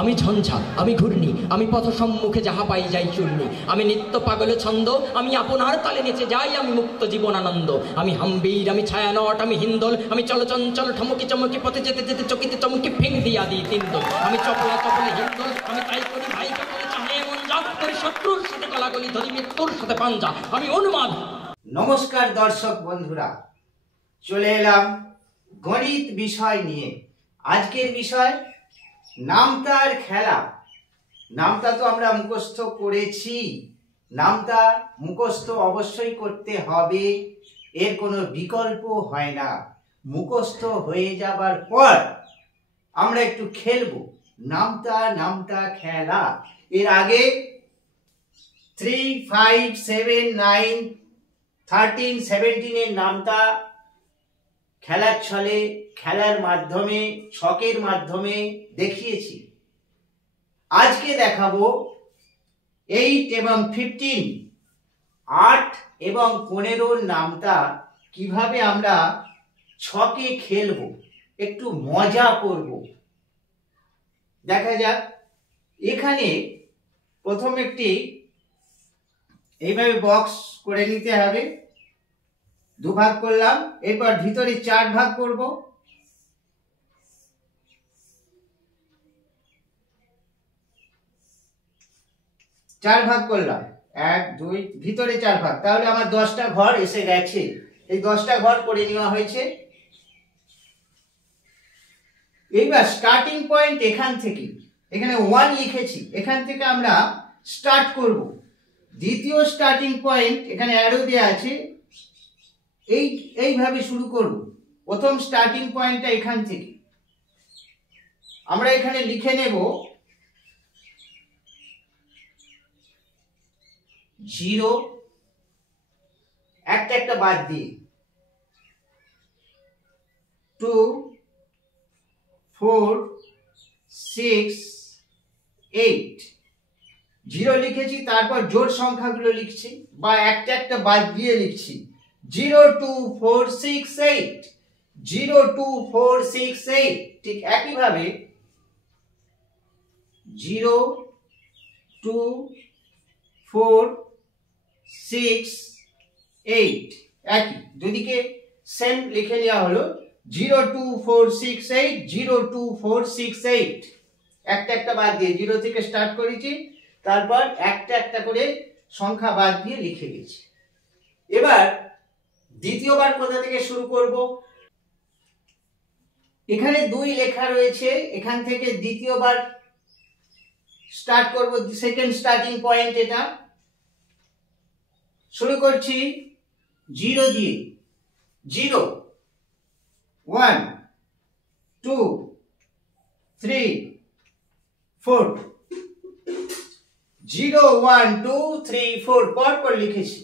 আমি ঝঞ্ঝা, আমি ঘূর্ণি, আমি পথ সম্মুখে যাহা পাই যাই চূর্ণি, আমি নিত্য পাগল ছন্দ, আমি আপনার তালে নেচে যাই, আমি মুক্ত জীবন আনন্দ। আমি হাম্বীর, আমি ছায়ানট, আমি হিন্দোল, আমি চলচঞ্চল ঠমকি চমকি পথে যেতে যেতে চকিতে চমকি ফেং দিয়া দিই তিনদোল। আমি চপলা চপলে হিন্দোল, আমি তাই করি ভাইকে বলে চাহে মন যা, করি শত্রুর সাথে গলাগলি, ধরি মৃত্যুর সাথে পাঞ্জা, আমি উন্মাদ। নমস্কার দর্শক বন্ধুরা, চলে এলাম গণিত বিষয় নিয়ে। আজকের বিষয় নামতার খেলা। নামতা তো আমরা মুখস্থ করেছি, নামতা মুখস্থ অবশ্যই করতে হবে, এর কোনো বিকল্প হয় না। মুখস্থ হয়ে যাবার পর আমরা একটু খেলবো নামতা নামতা খেলা। এর আগে 3, 5, 7, 9, 13, 17 এর নামতা খেলার ছলে, খেলার মাধ্যমে, ছকের মাধ্যমে দেখিয়েছি। আজকে দেখাবো 8 এবং 15, 8 এবং 15 নামতা কিভাবে আমরা ছকে খেলবো, একটু মজা করব। দেখা যাক। এখানে প্রথম একটি এইভাবে বক্স করে নিতে হবে, দুভাগ করলাম। এরপর ভিতরে 4 ভাগ করব। চার ভাগ করলাম, 1, 2, ভিতরে 4 ভাগ, তাহলে আমার 10টা ঘর এসে গেছে। এই 10টা ঘর করে নেওয়া হয়েছে। এইবার স্টার্টিং পয়েন্ট এখান থেকে, এখানে 1 লিখেছি, এখান থেকে আমরা স্টার্ট করব। দ্বিতীয় স্টার্টিং পয়েন্ট এখানে অ্যারো দেওয়া আছে, এইভাবে শুরু করব। প্রথম স্টার্টিং পয়েন্টটা এখান থেকে আমরা এখানে লিখে নেব 0, একটা একটা বাদ দিয়ে 2, 4, 6, 8, 0 লিখেছি। তারপর জোড় সংখ্যাগুলো লিখছি বা একটা একটা বাদ দিয়ে লিখছি 0, 2, 4, 6, 8, 0, 2, 4, 6, 8। ঠিক একইভাবে 0, 2, 4, 6, 8, একই, দুদিকে সেম লিখে নেওয়া হলো 0, 2, 4, 6, 8, 0, 2, 4, 6, 8। একটা একটা বাদ দিয়ে 0 থেকে স্টার্ট করেছি, তারপর একটা একটা করে সংখ্যা বাদ দিয়ে লিখে গেছি। এবার দ্বিতীয়বার কোথা থেকে শুরু করব? এখানে 2 লেখা রয়েছে, এখান থেকে দ্বিতীয়বার স্টার্ট করব। সেকেন্ড স্টার্টিং পয়েন্ট এটা। শুরু করছি 0 দিয়ে, 0, 1, 2, 3, 4, 0, 1, 2, 3, 4 পরপর লিখেছি।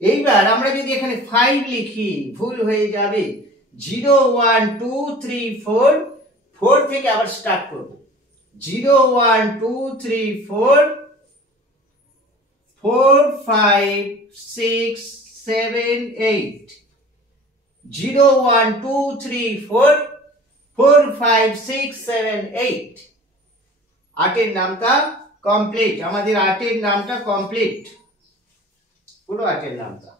এইবার আমরা যদি এখানে 5 লিখি ভুল হয়ে যাবে। 0, 1, 2, 3, 4, 4 থেকে আবার স্টার্ট করব। 0, 1, 2, 3, 4, 4, 5, 6, 7, 8, 0, 1, 2, 3, 4, 4, 5, 6, 7, 8। 8 নামটা কমপ্লিট, আমাদের 8 নামটা কমপ্লিট, পুরো 8 নামটা।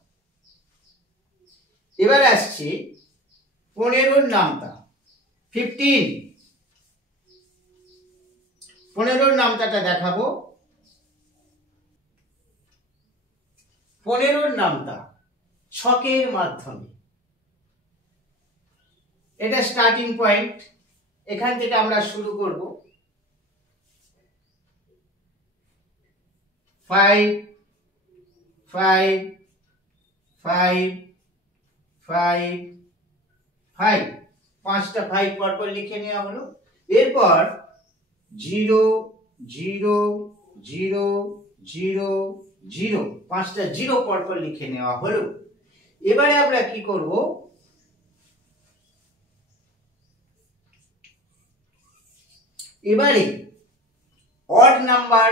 এবার আসছি 15 নামতা, 15। 15 নামতাটা দেখাবো। 15 নামতা ছকের মাধ্যমে। এটা স্টার্টিং পয়েন্ট, এখান থেকে আমরা শুরু করব। 5, 5, 5, 5, 5, 5টা 5 পরপর লিখে নেওয়া হলো। এরপর 0, 0, 0, 0, 0, 5টা 0 পরপর লিখে নেওয়া হলো। এবারে আমরা কি করব? এবারে অড নাম্বার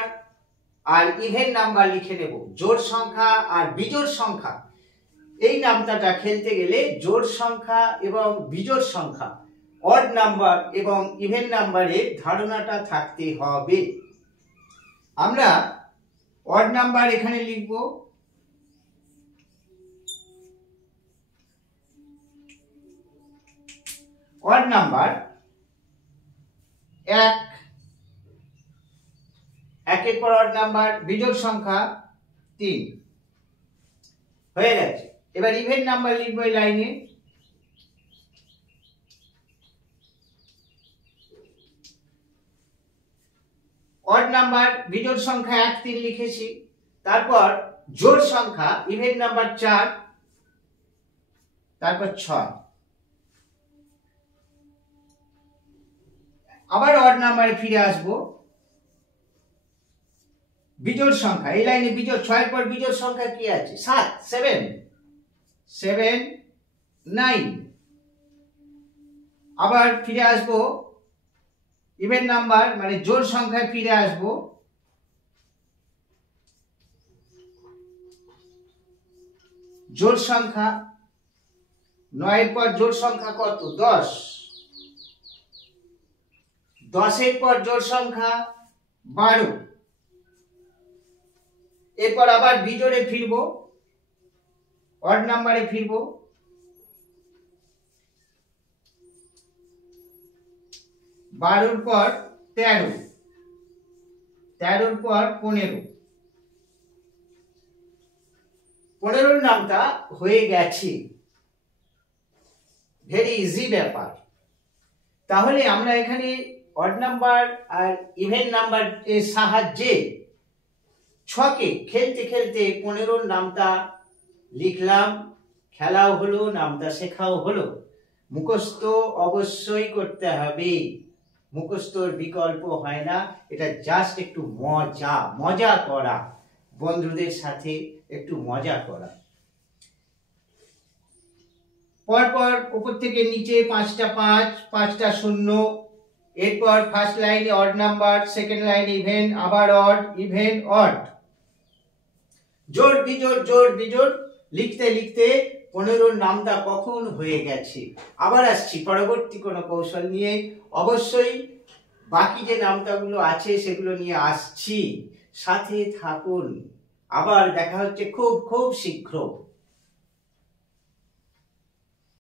আর ইভেন নাম্বার লিখে নেব, জোড় সংখ্যা আর বিজোড় সংখ্যা। এই নামটাটা খেলতে গেলে জোড় সংখ্যা এবং বিজোড় সংখ্যা অড নাম্বার এবং ইভেন নাম্বারের ধারণাটা থাকতে হবে। আমরা অড নাম্বার এখানে লিখব, অড নাম্বার 1, একের পর অড নাম্বার, বিজোড় সংখ্যা 3 হয়ে গেছে। এবার ইভেন নাম্বার লিখবো এই লাইনে, অড নাম্বার বিজোড় সংখ্যা 1, 3 লিখেছি, তারপর জোড় সংখ্যা ইভেন নাম্বার 4, তারপর 6। আবার অড নাম্বারে ফিরে আসবো, বিজোড় সংখ্যা এই লাইনে বিজোড় 6 এর পর বিজোড় সংখ্যা কি আছে 7, 7, 9। আবার ফিরে আসবো ইভেন নাম্বার মানে জোড় সংখ্যায় ফিরে আসবো, জোড় সংখ্যা 9 এর পর জোড় সংখ্যা কত 10, 10 এর পর জোড় সংখ্যা 12। এরপর আবার বিজোড়ে ফিরবো, অড নাম্বারে ফিরবো, 12 পর 13, 13 পর 15, 15 নামটা হয়ে গেছে। ভেরি ইজি ব্যাপার। তাহলে আমরা এখানে অড নাম্বার আর ইভেন নাম্বার এর সাহায্যে ছকে খেলতে খেলতে 15 নামটা লিখলাম, খেলাও হলো, নামটা শেখাও হলো। মুখস্থ অবশ্যই করতে হবে, মুখস্থর বিকল্প হয় না। এটা জাস্ট একটু মজা করা, বন্ধুদের সাথে একটু মজা করা। পরপর উপর থেকে নিচে 5টা 5, 5টা 0। এরপর ফার্স্ট লাইনে odd number, second line even, আবার অড, ইভেন, অড, জোড় বিজোড় জোড় বিজোড় লিখতে লিখতে 15 নামটা কখন হয়ে গেছে। আবার আসছি পরবর্তী কোনো কৌশল নিয়ে, অবশ্যই বাকি যে নামটাগুলো আছে সেগুলো নিয়ে আসছি, সাথে থাকুন। আবার দেখা হচ্ছে খুব খুব শীঘ্র।